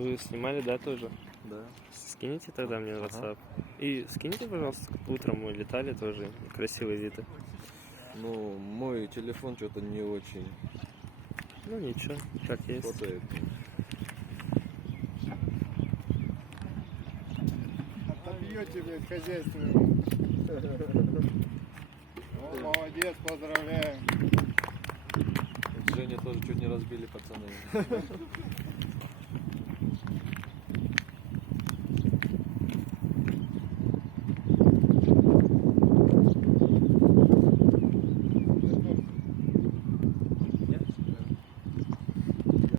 Вы снимали, да, тоже? Да. Скиньте тогда мне в WhatsApp. И скиньте, пожалуйста, утром мы летали тоже. Красивые виды. Ну, мой телефон что-то не очень Ну ничего, как есть. фотоет. Отобьете, блядь, хозяйство. О, молодец, поздравляю. Женя тоже чуть не разбили, пацаны.